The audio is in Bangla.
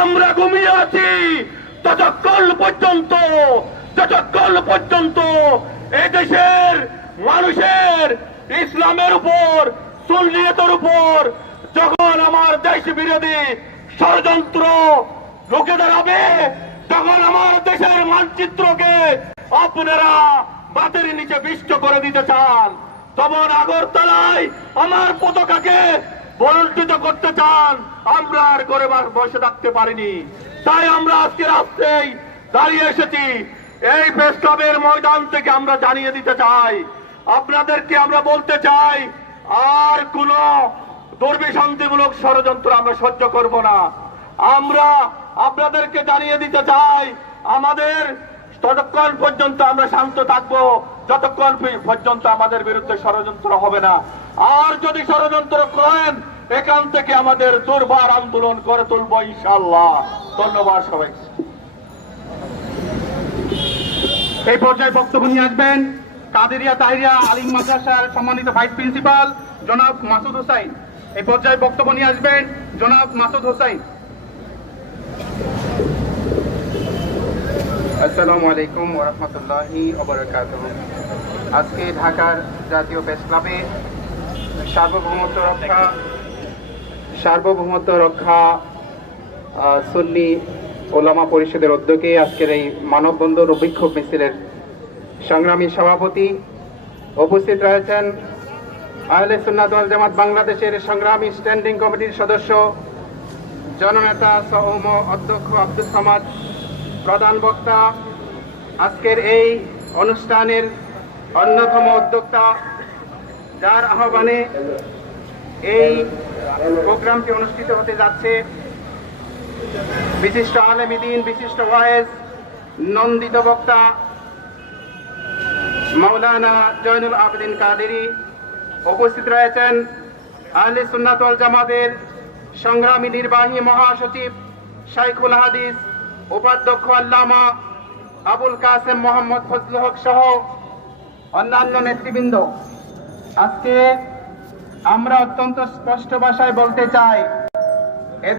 আমরা ঘুমিয়ে আছি। ততক্ষণ পর্যন্ত, যতক্ষণ পর্যন্ত এই দেশের মানুষের ইসলামের উপর, সুন্নিয়তের উপর যখন আমার দেশ বিরোধী ষড়যন্ত্র রুখে দাঁড়াবে, তখন আমার দেশের মানচিত্রকে আপনারা বাতের নিচে বিষ্ট করে দিতে চান। তখন আগরতলায় আমার পতাকাকে বলটিত করতে চান, আমরা আর করে বসে থাকতে পারিনি। তাই আমরা আজকে রাস্তায় দাঁড়িয়ে এসেছি। এই প্রেস ময়দান থেকে আমরা জানিয়ে দিতে চাই। আপনাদেরকে আমরা বলতে চাই, আর কোনো দুর্বিসন্ধিমূলক ষড়যন্ত্র আমরা সহ্য করব না। আমরা আপনাদেরকে জানিয়ে দিতে চাই, আমাদের ততক্ষণ পর্যন্ত আমরা শান্ত থাকব। যতক্ষণ পর্যন্ত আমাদের বিরুদ্ধে ষড়যন্ত্র হবে না। আর যদি ষড়যন্ত্র করেন এখান থেকে আমাদের দুর্বার আন্দোলন করে তুলবো ইনশাল্লাহ ধন্যবাদ সবাই। এই পর্যায়ে বক্তব্য নিয়ে আসবেন কাদেরিয়া তাহিরিয়া আলিম মাদ্রাসার সম্মানিত ভাইস প্রিন্সিপাল জনাব মাসুদ হোসাইন। এই পর্যায়ে বক্তব্য নিয়ে আসবেন জনাব মাসুদ হোসাইন। আসসালামু আলাইকুম ওরহমতুল্লাহি আজকে ঢাকার জাতীয় প্রেস ক্লাবে সার্বভৌমত্ব রক্ষা সার্বভৌমত্ব রক্ষা সুন্নি ওলামা পরিষদের উদ্যোগে আজকের এই মানববন্ধন ও বিক্ষোভ মিছিলের সংগ্রামী সভাপতি উপস্থিত রয়েছেন আহলে সুন্নাত জামাত বাংলাদেশের সংগ্রামী স্ট্যান্ডিং কমিটির সদস্য, জননেতা সহম অধ্যক্ষ আব্দুল সামাদ, প্রধান বক্তা। আজকের এই অনুষ্ঠানের অন্যতম উদ্যোক্তা, যার আহ্বানে এই প্রোগ্রামটি অনুষ্ঠিত হতে যাচ্ছে। বিশিষ্ট আলেমিদিন বিশিষ্ট ওয়েস নন্দিত বক্তা মাওলানা জয়নুল আবেদিন কাদেরি উপস্থিত রয়েছেন আহলে সুন্নাত ওয়াল জামাতের সংগ্রামী নির্বাহী মহাসচিব শাইখুল হাদিস, উপাধ্যক্ষ আল্লামা আবুল কাসেম মোহাম্মদ ফজল হক সহ অন্যান্য নেতৃবৃন্দ। আজকে আমরা অত্যন্ত স্পষ্ট ভাষায় বলতে চাই